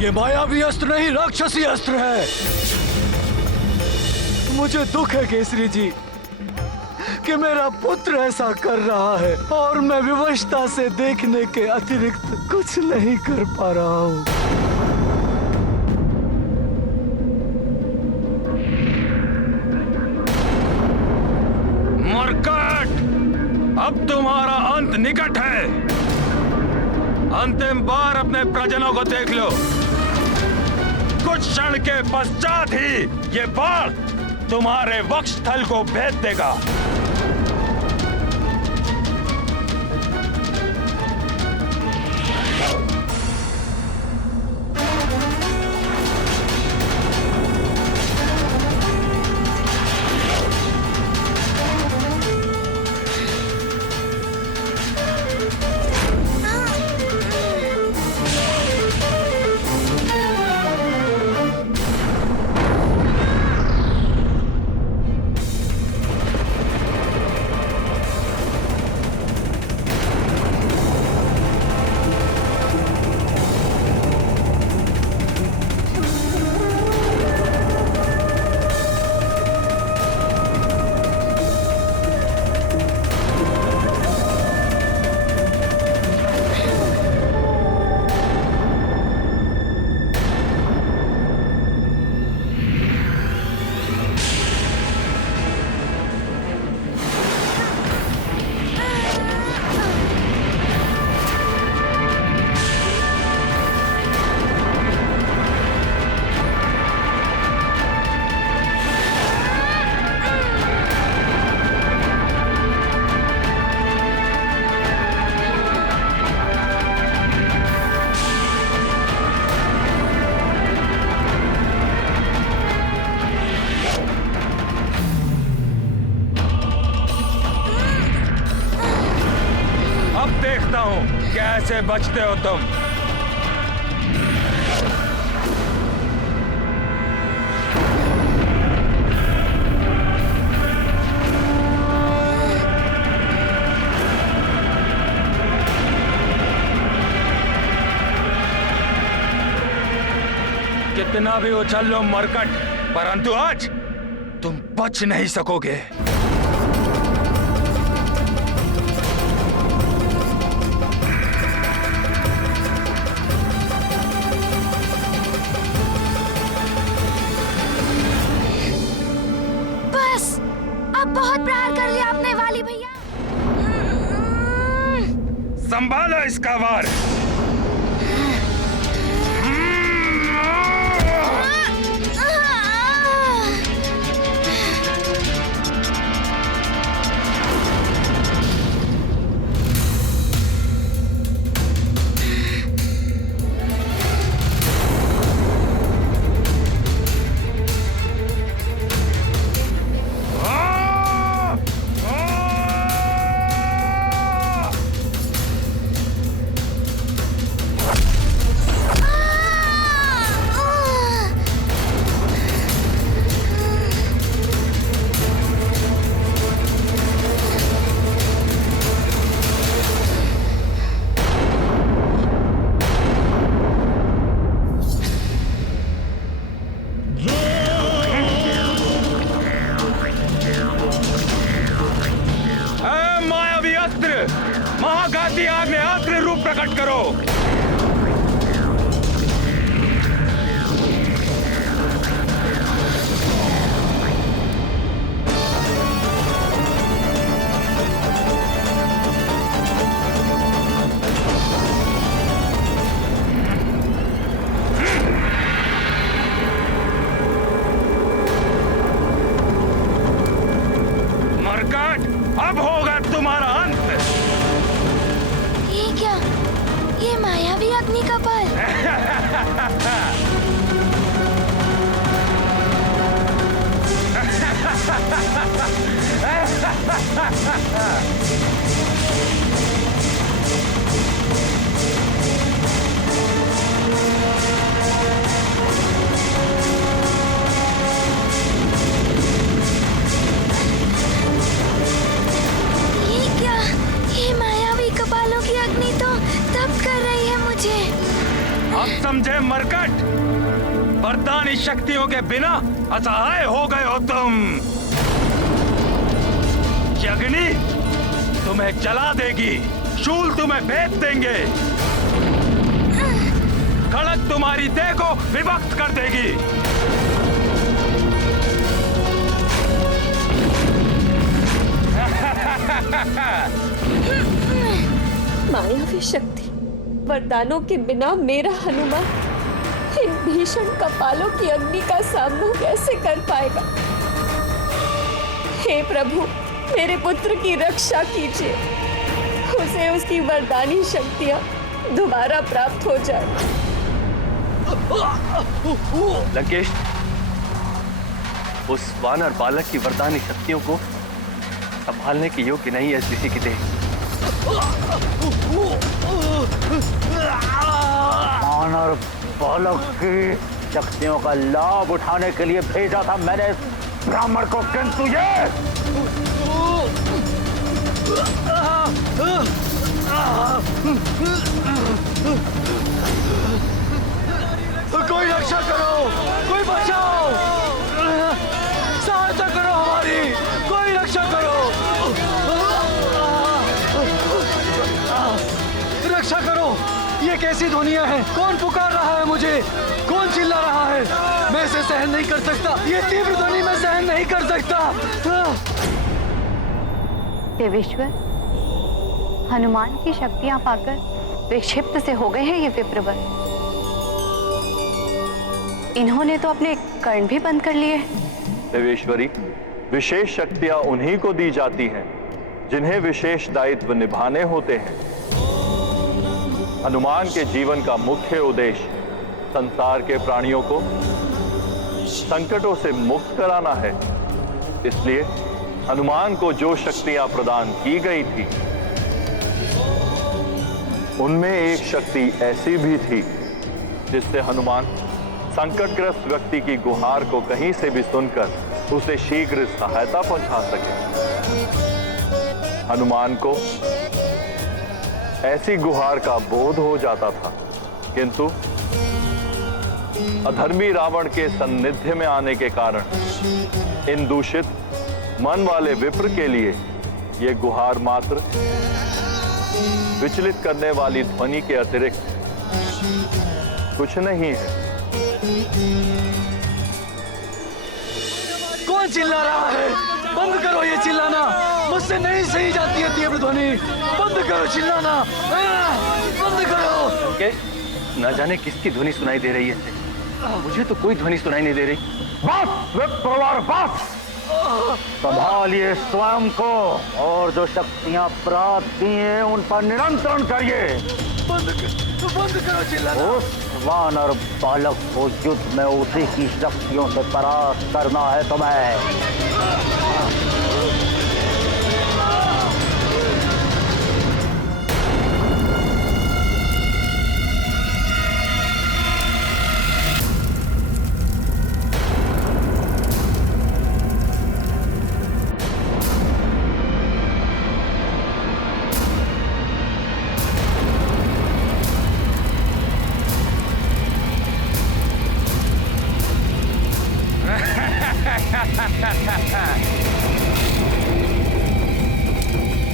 ये मायावी अस्त्र नहीं, राक्षसी अस्त्र है। मुझे दुख है केसरी जी कि मेरा पुत्र ऐसा कर रहा है और मैं विवशता से देखने के अतिरिक्त कुछ नहीं कर पा रहा हूँ। मरकट, अब तुम्हारा अंत निकट है। अंतिम बार अपने प्रजनों को देख लो। कुछ क्षण के पश्चात ही ये बाण तुम्हारे वक्षस्थल को भेद देगा। कैसे बचते हो तुम? कितना भी उछल लो मरकट, परंतु आज तुम बच नहीं सकोगे। बहुत प्रहार कर लिया आपने वाली भैया। संभालो इसका वार। महाघाती आग्नेयास्त्र रूप प्रकट करो। मरकट, अब होगा तुम्हारा अंत। ये क्या? ये वरदानी शक्तियों के बिना असहाय हो गए हो तुम। ये अग्नि तुम्हें जला देगी, शूल तुम्हें भेद देंगे, खड़ग तुम्हारी देह को विभक्त कर देगी। मायावी शक्ति वरदानों के बिना मेरा हनुमान इन भीषण कपालों की अग्नि का सामना कैसे कर पाएगा? हे प्रभु, मेरे पुत्र की रक्षा कीजिए, उसे उसकी वरदानी शक्तियां दोबारा प्राप्त हो जाए। लंकेश, उस वानर बालक की वरदानी शक्तियों को संभालने के योग्य नहीं है इस ऋषि की देह। वानर बालक की शक्तियों का लाभ उठाने के लिए भेजा था मैंने इस ब्राह्मण को, किंतु ये कोई रक्षा करो, कोई बचाओ, सहायता करो हमारी, कोई रक्षा करो, रक्षा करो। ये कैसी ध्वनियां हैं? कौन पुकार रहा है मुझे? कौन चिल्ला रहा है? मैं इसे सहन नहीं कर सकता, ये तीव्र ध्वनि मैं सहन नहीं कर सकता। देवेश्वर, हनुमान की शक्तियां पाकर विक्षिप्त से हो गए हैं ये विप्रवर। इन्होंने तो अपने कर्ण भी बंद कर लिए। देवेश्वरी, विशेष शक्तियां उन्हीं को दी जाती हैं जिन्हें विशेष दायित्व निभाने होते हैं। हनुमान के जीवन का मुख्य उद्देश्य संसार के प्राणियों को संकटों से मुक्त कराना है। इसलिए हनुमान को जो शक्तियां प्रदान की गई थी, उनमें एक शक्ति ऐसी भी थी जिससे हनुमान संकटग्रस्त व्यक्ति की गुहार को कहीं से भी सुनकर उसे शीघ्र सहायता पहुंचा सके। हनुमान को ऐसी गुहार का बोध हो जाता था, किंतु अधर्मी रावण के सान्निध्य में आने के कारण इन दूषित मन वाले विप्र के लिए यह गुहार मात्र विचलित करने वाली ध्वनि के अतिरिक्त कुछ नहीं है। कौन चिल्ला रहा है? बंद करो ये चिल्लाना, मुझसे नहीं सही जाती है तीव्र ध्वनि। बंद करो चिल्लाना, बंद करो। लंकेश, न जाने किसकी ध्वनि सुनाई दे रही है। मुझे तो कोई ध्वनि सुनाई नहीं दे रही। बस विप्रवर, बस संभालिए स्वयं को और जो शक्तियां प्राप्त की हैं उन पर नियंत्रण करिए। बंद करो चिल्लाना। उस वानर बालक को युद्ध में उसी की शक्तियों से परास्त करना है तुम्हें।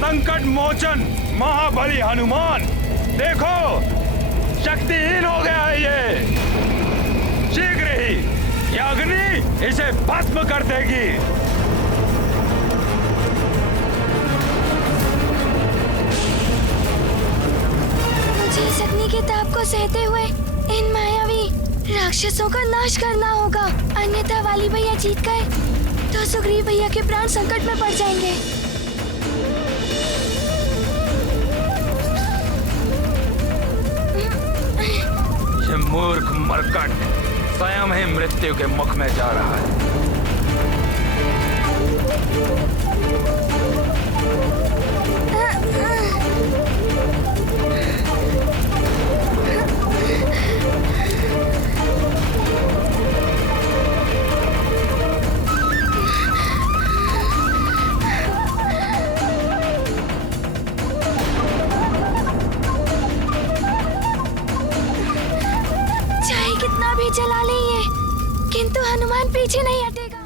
संकट मोचन महाबली हनुमान, देखो शक्तिहीन हो गया है ये। शीघ्र ही यह अग्नि इसे भस्म कर देगी। मुझे इस अग्नि के ताप को सहते हुए इन मायावी राक्षसों का नाश करना होगा, अन्यथा वाली भैया जीत गए तो सुग्रीव भैया के प्राण संकट में पड़ जाएंगे। ये मूर्ख मरकट स्वयं ही मृत्यु के मुख में जा रहा है। चाहे कितना भी जला ले ये, किंतु हनुमान पीछे नहीं हटेगा।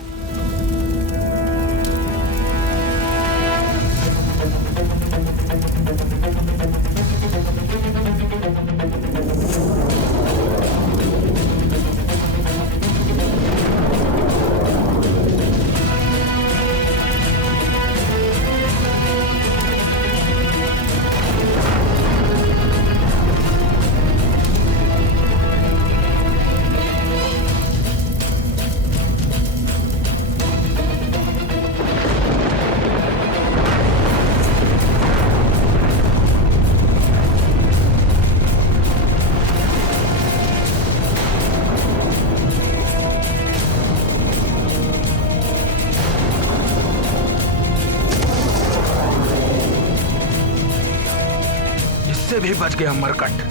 इससे भी बच गया मरकट।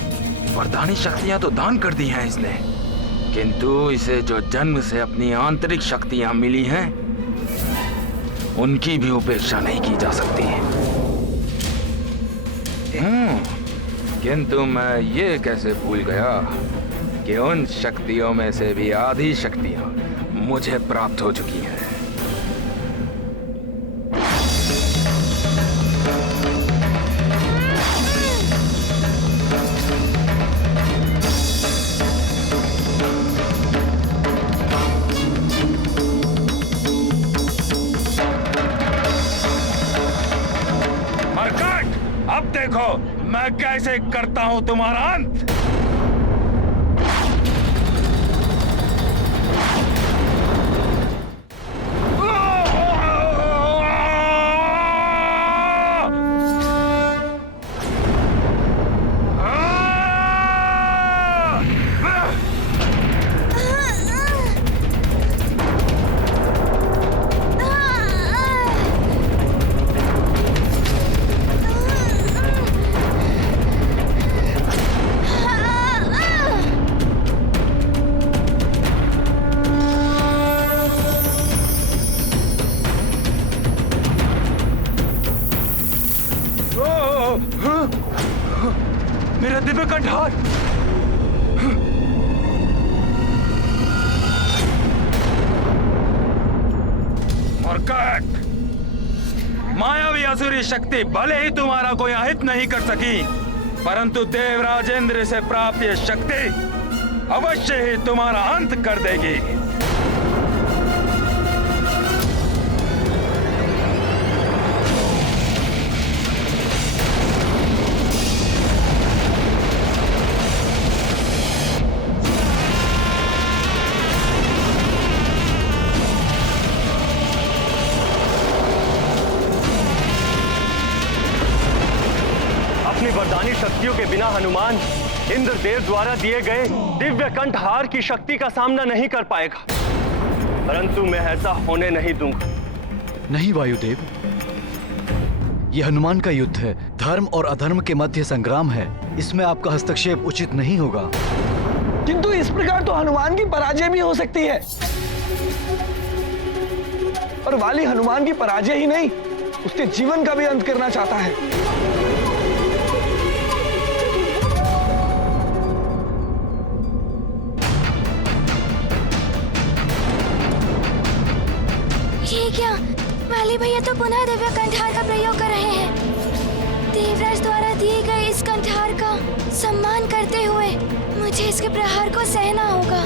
वरदानी शक्तियां तो दान कर दी हैं इसने, किंतु इसे जो जन्म से अपनी आंतरिक शक्तियां मिली हैं, उनकी भी उपेक्षा नहीं की जा सकती। किंतु मैं ये कैसे भूल गया कि उन शक्तियों में से भी आधी शक्तियां मुझे प्राप्त हो चुकी हैं। अब देखो मैं कैसे करता हूं तुम्हारा अंत। मेरा दिव्य कंठार! मरकट! मायावी असुरी शक्ति भले ही तुम्हारा कोई अहित नहीं कर सकी, परंतु देवराजेंद्र से प्राप्त यह शक्ति अवश्य ही तुम्हारा अंत कर देगी। अपनी वरदानी शक्तियों के बिना हनुमान इंद्रदेव द्वारा दिए गए दिव्य कंठहार की शक्ति का सामना नहीं कर पाएगा, परंतु मैं ऐसा होने नहीं दूंगा। नहीं वायुदेव, यह हनुमान का युद्ध है, धर्म और अधर्म के मध्य संग्राम है, इसमें आपका हस्तक्षेप उचित नहीं होगा। किंतु इस प्रकार तो हनुमान की पराजय भी हो सकती है, और वाली हनुमान की पराजय ही नहीं, उसके जीवन का भी अंत करना चाहता है। ये क्या? वाली भैया तो पुनः दिव्य कंठार का प्रयोग कर रहे हैं। देवराज द्वारा दिए गए इस कंठार का सम्मान करते हुए मुझे इसके प्रहार को सहना होगा।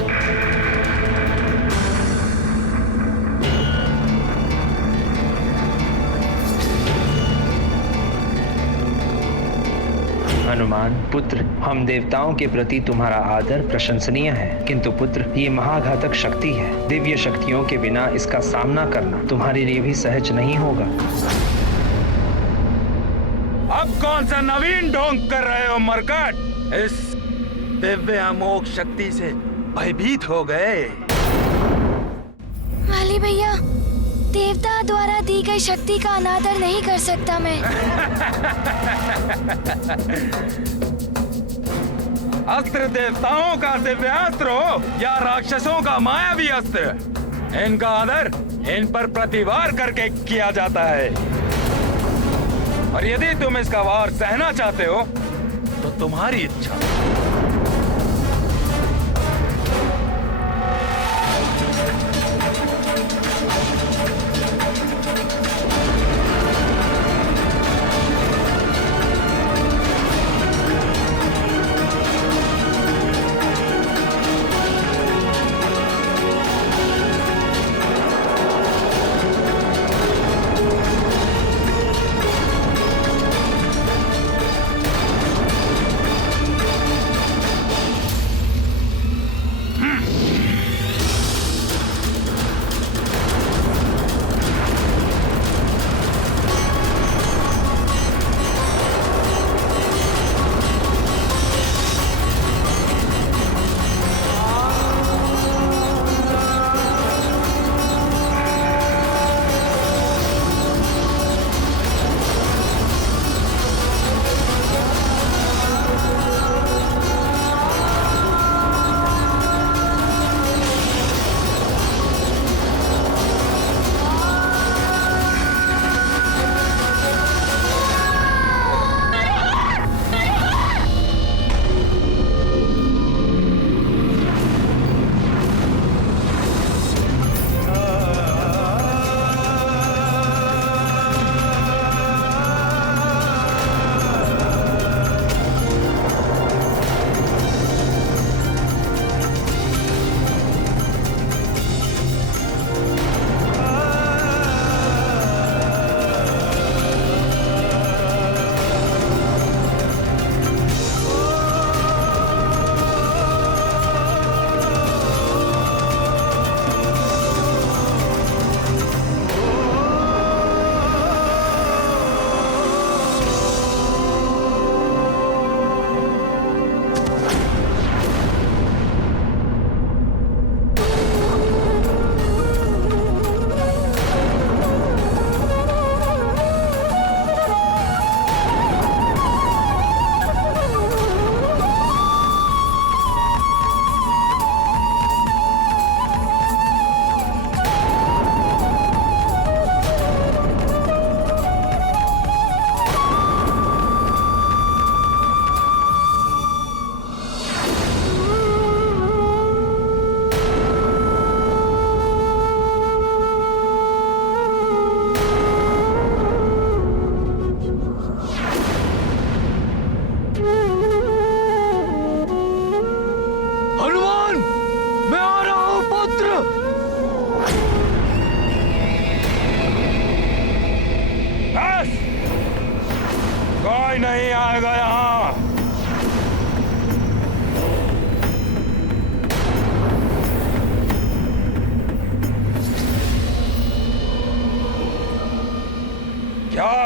हनुमान पुत्र, हम देवताओं के प्रति तुम्हारा आदर प्रशंसनीय है, किंतु पुत्र ये महाघातक शक्ति है। दिव्य शक्तियों के बिना इसका सामना करना तुम्हारे लिए भी सहज नहीं होगा। अब कौन सा नवीन ढोंग कर रहे हो मरकट? इस दिव्य अमोघ शक्ति से भयभीत हो गए। वाली भैया, देवता द्वारा दी गई शक्ति का अनादर नहीं कर सकता मैं। अस्त्र देवताओं का दिव्यास्त्र हो या राक्षसों का मायावी अस्त्र, इनका आदर इन पर प्रतिवार करके किया जाता है। और यदि तुम इसका वार सहना चाहते हो तो तुम्हारी इच्छा।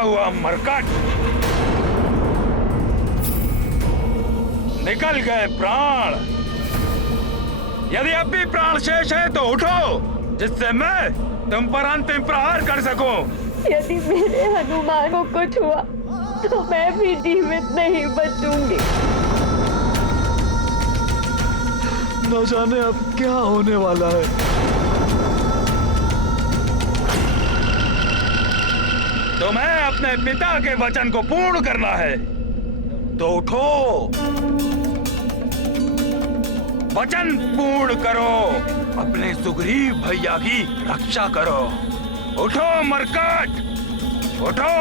हुआ मरकट, निकल गए प्राण। यदि अब भी प्राण शेष है तो उठो, जिससे मैं तुम पर अंतिम प्रहार कर सकूं। यदि मेरे हनुमान को कुछ हुआ तो मैं भी जीवित नहीं बचूंगी। न जाने अब क्या होने वाला है। तुम्हें अपने पिता के वचन को पूर्ण करना है तो उठो, वचन पूर्ण करो, अपने सुग्रीव भैया की रक्षा करो। उठो मरकट, उठो।